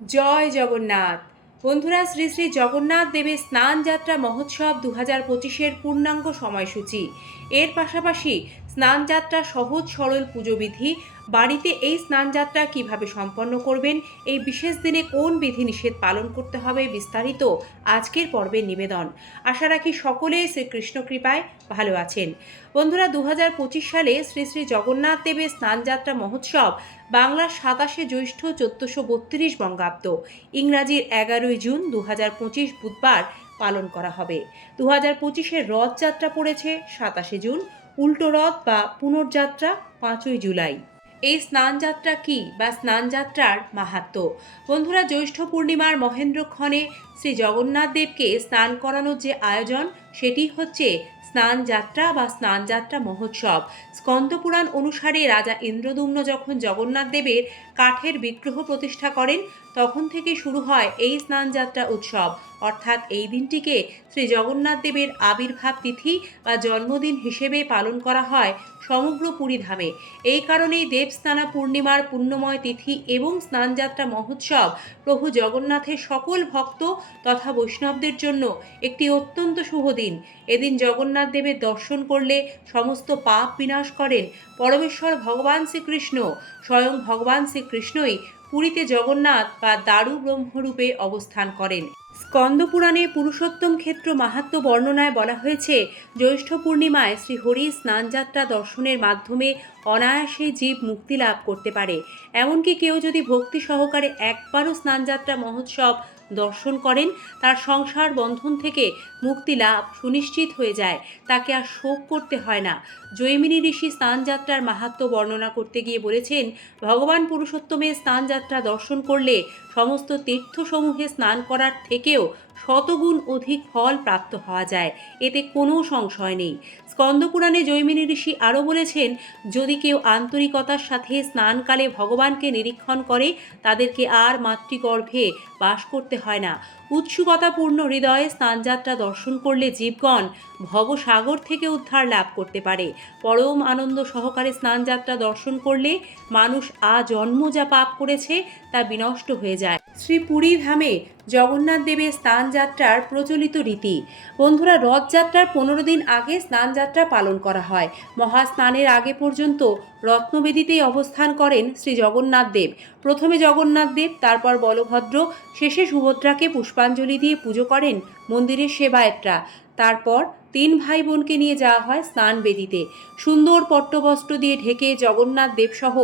জয় জগন্নাথ। বন্ধুরা, শ্রী শ্রী জগন্নাথ দেবের স্নান যাত্রা মহোৎসব দু হাজার পঁচিশের পূর্ণাঙ্গ সময়সূচি। এর পাশাপাশি স্নানযাত্রা সহজ সরল পুজোবিধি বাড়িতে এই স্নানযাত্রা কীভাবে সম্পন্ন করবেন, এই বিশেষ দিনে কোন বিধিনিষেধ পালন করতে হবে বিস্তারিত আজকের পর্বের নিবেদন। আশা রাখি সকলে শ্রীকৃষ্ণ কৃপায় ভালো আছেন। বন্ধুরা দু হাজার পঁচিশ সালে শ্রী শ্রী জগন্নাথ দেবের স্নানযাত্রা মহোৎসব বাংলার সাতাশে জ্যৈষ্ঠ চোদ্দশো বত্রিশ বঙ্গাব্দ। ইংরাজির এগারোই জুন দু বুধবার পালন করা হবে। দু হাজার পঁচিশের রথযাত্রা পড়েছে সাতাশে জুন, উল্টো রথ বা পুনর্যাত্রা পাঁচই জুলাই। এই স্নানযাত্রা কি বা স্নানযাত্রার মাহাত্ম? বন্ধুরা, জ্যৈষ্ঠ পূর্ণিমার মহেন্দ্রক্ষণে শ্রী জগন্নাথ দেবকে স্নান করানোর যে আয়োজন, সেটি হচ্ছে স্নানযাত্রা বা স্নানযাত্রা মহোৎসব। স্কন্দপুরাণ অনুসারে রাজা ইন্দ্রদুম্ন যখন জগন্নাথ দেবের কাঠের বিগ্রহ প্রতিষ্ঠা করেন তখন থেকে শুরু হয় এই স্নানযাত্রা উৎসব। অর্থাৎ এই দিনটিকে শ্রী জগন্নাথ দেবের আবির্ভাব তিথি বা জন্মদিন হিসেবে পালন করা হয় সমগ্র পুরী ধামে। এই কারণেই দেবস্নানা পূর্ণিমার পুণ্যময় তিথি এবং স্নানযাত্রা মহোৎসব প্রভু জগন্নাথের সকল ভক্ত তথা বৈষ্ণবদের জন্য একটি অত্যন্ত শুভ দিন। এদিন জগন্নাথ দেবের দর্শন করলে সমস্ত পাপ বিনাশ করেন। পরমেশ্বর ভগবান শ্রীকৃষ্ণ। স্বয়ং ভগবান শ্রীকৃষ্ণই পুরীতে জগন্নাথ বা দারু ব্রহ্মরূপে অবস্থান করেন। স্কন্দপুরাণে পুরুষোত্তম ক্ষেত্র মাহাত্ম বর্ণনায় বলা হয়েছে, জ্যৈষ্ঠ পূর্ণিমায় শ্রীহরি স্নানযাত্রা দর্শনের মাধ্যমে অনায়াসে জীব মুক্তি লাভ করতে পারে। এমনকি কেউ যদি ভক্তি সহকারে একবারও স্নানযাত্রা মহোৎসব দর্শন করেন, তার সংসার বন্ধন থেকে মুক্তি লাভ সুনিশ্চিত হয়ে যায়, তাকে আর শোক করতে হয় না। জৈমিনী ঋষি স্নানযাত্রার মাহাত্ম বর্ণনা করতে গিয়ে বলেছেন, ভগবান পুরুষোত্তমের স্নানযাত্রা দর্শন করলে সমস্ত তীর্থসমূহে স্নান করার থেকেও শতগুণ অধিক ফল প্রাপ্ত হওয়া যায়। এতে কোনো সংশয় নেই। স্কন্দপুরাণে জৈমিনী ঋষি আরও বলেছেন, যদি কেউ আন্তরিকতার সাথে স্নানকালে ভগবানকে নিরীক্ষণ করে, তাদেরকে আর মাতৃগর্ভে বাস করতে হয় না। উৎসুকতাপূর্ণ হৃদয়ে স্নানযাত্রা দর্শন করলে জীবগণ ভবসাগর থেকে উদ্ধার লাভ করতে পারে। পরম আনন্দ সহকারে স্নানযাত্রা দর্শন করলে মানুষ আ জন্ম যা পাপ করেছে তা বিনষ্ট হয়ে যায়। শ্রী পুরী ধামে জগন্নাথ দেবের স্নানযাত্রার প্রচলিত রীতি। বন্ধুরা রথযাত্রার পনেরো দিন আগে স্নানযাত্রা পালন করা হয়। মহাস্নানের আগে পর্যন্ত রত্নবেদিতেই অবস্থান করেন শ্রী জগন্নাথ দেব। প্রথমে জগন্নাথ দেব, তারপর বলভদ্র, শেষে সুভদ্রাকে পুষ্পাঞ্জলি দিয়ে পুজো করেন মন্দিরের সেবায়েতরা। তারপর তিন ভাই বোনকে নিয়ে যাওয়া হয় স্নান বেদিতে। সুন্দর পট্টবস্ত্র দিয়ে ঢেকে জগন্নাথ দেবসহ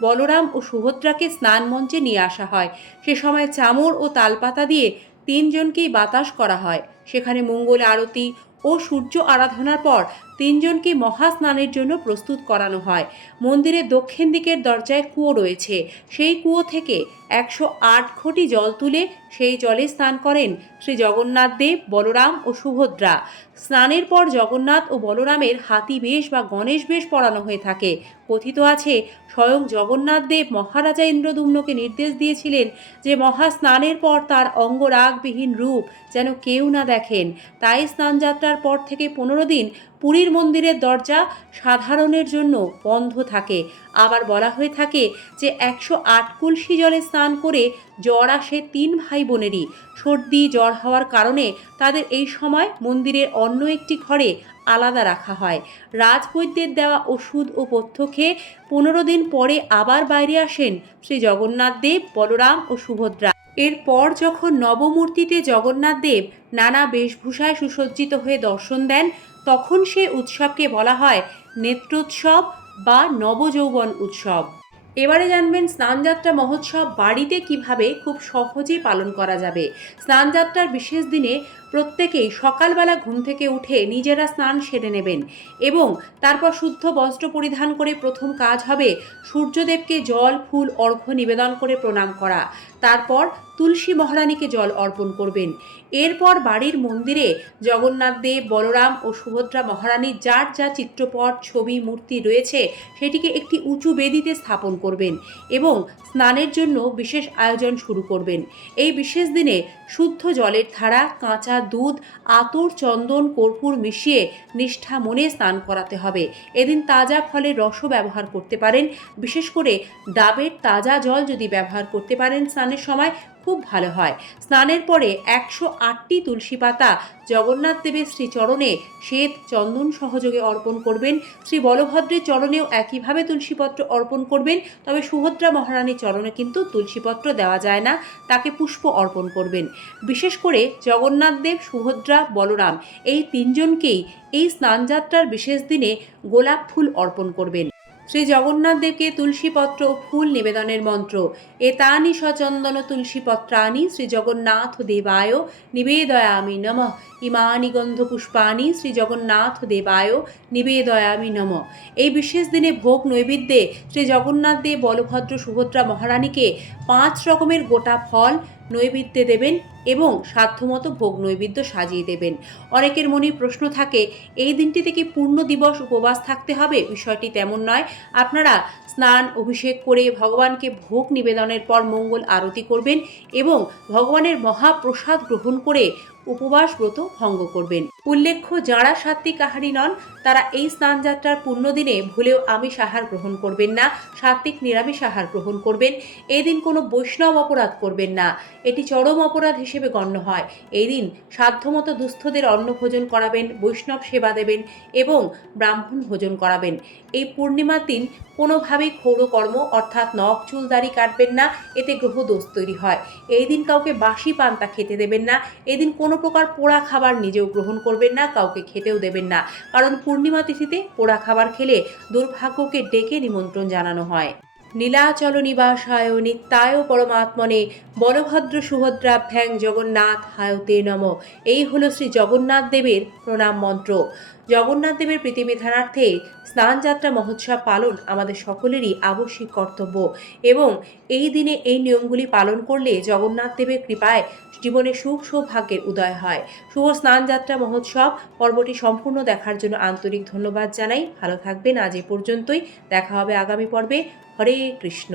বলরাম ও সুভদ্রাকে স্নান মঞ্চে নিয়ে আসা হয়। সে সময় চামড় ও তালপাতা দিয়ে তিনজনকেই বাতাস করা হয়। সেখানে মঙ্গল আরতি ও সূর্য আরাধনার পর তিনজনকে মহাস্নানের জন্য প্রস্তুত করানো হয়। মন্দিরের দক্ষিণ দিকের দরজায় কুয়ো রয়েছে। সেই কুয়ো থেকে একশো আট ঘটি জল তুলে সেই জলে স্নান করেন শ্রী জগন্নাথ দেব, বলরাম ও সুভদ্রা। স্নানের পর জগন্নাথ ও বলরামের হাতি বেশ বা গণেশ বেশ পরানো হয়ে থাকে। কথিত আছে, স্বয়ং জগন্নাথ দেব মহারাজা ইন্দ্রদুম্নকে নির্দেশ দিয়েছিলেন যে মহাস্নানের পর তার অঙ্গরাগবিহীন রূপ যেন কেউ না দেখেন। তাই স্নানযাত্রার পর থেকে পনেরো দিন পুরীর মন্দিরের দরজা সাধারণের জন্য বন্ধ থাকে। আবার বলা হয়ে থাকে যে একশো আট কলসি জলে স্নান করে জ্বর আসে তিন ভাই বোনেরই সর্দি, জ্বর হওয়ার কারণে তাদের এই সময় মন্দিরের অন্য একটি ঘরে আলাদা রাখা হয়। রাজবৈদ্যের দেওয়া ওষুধ ও পথ্য খেয়ে পনেরো দিন পরে আবার বাইরে আসেন শ্রী জগন্নাথ দেব, বলরাম ও সুভদ্রা। এরপর যখন নবমূর্তিতে জগন্নাথ দেব নানা বেশভূষায় সুসজ্জিত হয়ে দর্শন দেন, তখন সে উৎসবকে বলা হয় নেত্রোৎসব বা নবযৌবন উৎসব। এবারে জানবেন স্নানযাত্রা মহোৎসব বাড়িতে কীভাবে খুব সহজে পালন করা যাবে। স্নানযাত্রার বিশেষ দিনে প্রত্যেকেই সকালবেলা ঘুম থেকে উঠে নিজেরা স্নান সেরে নেবেন এবং তারপর শুদ্ধ বস্ত্র পরিধান করে প্রথম কাজ হবে সূর্যদেবকে জল, ফুল, অর্ঘ্য নিবেদন করে প্রণাম করা। তারপর তুলসী মহারানীকে জল অর্পণ করবেন। এরপর বাড়ির মন্দিরে জগন্নাথ দেব, বলরাম ও সুভদ্রা মহারানীর যার যা চিত্রপট, ছবি, মূর্তি রয়েছে সেটিকে একটি উঁচু বেদিতে স্থাপন করবেন এবং স্নানের জন্য বিশেষ আয়োজন শুরু করবেন। এই বিশেষ দিনে শুদ্ধ জলের ধারা, কাঁচা দুধ, আতর, চন্দন, কর্পূর মিশিয়ে নিষ্ঠা মনে স্নান করাতে হবে। এদিন তাজা ফলের রসও ব্যবহার করতে পারেন। বিশেষ করে ডাবের তাজা জল যদি ব্যবহার করতে পারেন স্নানের সময় খুব ভালো হয়। স্নানের পরে একশো আটটি তুলসী পাতা জগন্নাথ দেবের শ্রীচরণে শ্বেত চন্দন সহযোগে অর্পণ করবেন। শ্রী বলভদ্রের চরণেও একইভাবে তুলসীপত্র অর্পণ করবেন। তবে সুভদ্রা মহারানীর চরণে কিন্তু তুলসীপত্র দেওয়া যায় না, তাকে পুষ্প অর্পণ করবেন। বিশেষ করে জগন্নাথ দেব, সুভদ্রা, বলরাম এই তিনজনকেই এই স্নানযাত্রার বিশেষ দিনে গোলাপ ফুল অর্পণ করবেন। শ্রী জগন্নাথ দেবকে তুলসীপত্র ও ফুল নিবেদনের মন্ত্র। এতানি সচন্দন তুলসীপত্রানি শ্রী জগন্নাথ দেবায় নিবেদয়ামি নম। ইমানি গন্ধ পুষ্পানি শ্রী জগন্নাথ দেবায় নিবেদয়ামি নম। এই বিশেষ দিনে ভোগ নৈবেদ্যে শ্রী জগন্নাথ দেব বলভদ্র সুভদ্রা মহারানীকে পাঁচ রকমের গোটা ফল নৈবেদ্যে দেবেন এবং সাধ্যমতো ভোগ নৈবেদ্য সাজিয়ে দেবেন। অনেকের মনে প্রশ্ন থাকে, এই দিনটিতে কি পূর্ণ দিবস উপবাস থাকতে হবে? বিষয়টি তেমন নয়। আপনারা স্নান, অভিষেক করে ভগবানকে ভোগ নিবেদনের পর মঙ্গল আরতি করবেন এবং ভগবানের মহাপ্রসাদ গ্রহণ করে উপবাস ব্রত ভঙ্গ করবেন। উল্লেখ্য, যাঁরা সাত্বিক আহারী নন, তারা এই স্নানযাত্রার পুণ্যদিনে ভুলেও আমিষ আহার গ্রহণ করবেন না, সাত্বিক নিরামিষ আহার গ্রহণ করবেন। এই দিন কোনো বৈষ্ণব অপরাধ করবেন না। এটি চরম অপরাধ হিসেবে গণ্য হয়। এই দিন সাধ্যমতো দুস্থদের অন্ন ভোজন করাবেন, বৈষ্ণব সেবা দেবেন এবং ব্রাহ্মণ ভোজন করাবেন। এই পূর্ণিমার দিন কোনোভাবেই ক্ষৌরকর্ম অর্থাৎ নখ, চুল, দাড়ি কাটবেন না, এতে গ্রহ দোষ তৈরি হয়। এই দিন কাউকে বাসি পান্তা খেতে দেবেন না। এদিন কোনো প্রকার পোড়া খাবার নিজেও গ্রহণ করবেন না, কাউকে খেতেও দেবেন না। কারণ পূর্ণিমা তিথিতে পোড়া খাবার খেলে দুর্ভাগ্যকে ডেকে নিমন্ত্রণ জানানো হয়। নীলাচল নিবাসায় নিত্যায় পরমাত্মনে বলভদ্র সুভদ্রাভ্যাং জগন্নাথ হায়তে নম। এই হলো শ্রী জগন্নাথ দেবের প্রণাম মন্ত্র। জগন্নাথ দেবের প্রীতিবিধানার্থে স্নানযাত্রা মহোৎসব পালন আমাদের সকলেরই আবশ্যিক কর্তব্য এবং এই দিনে এই নিয়মগুলি পালন করলে জগন্নাথ দেবের কৃপায় জীবনে সুখ সৌভাগ্যের উদয় হয়। শুভ স্নানযাত্রা মহোৎসব পর্বটি সম্পূর্ণ দেখার জন্য আন্তরিক ধন্যবাদ জানাই। ভালো থাকবেন। আজ এ পর্যন্তই। দেখা হবে আগামী পর্বে। হরে কৃষ্ণ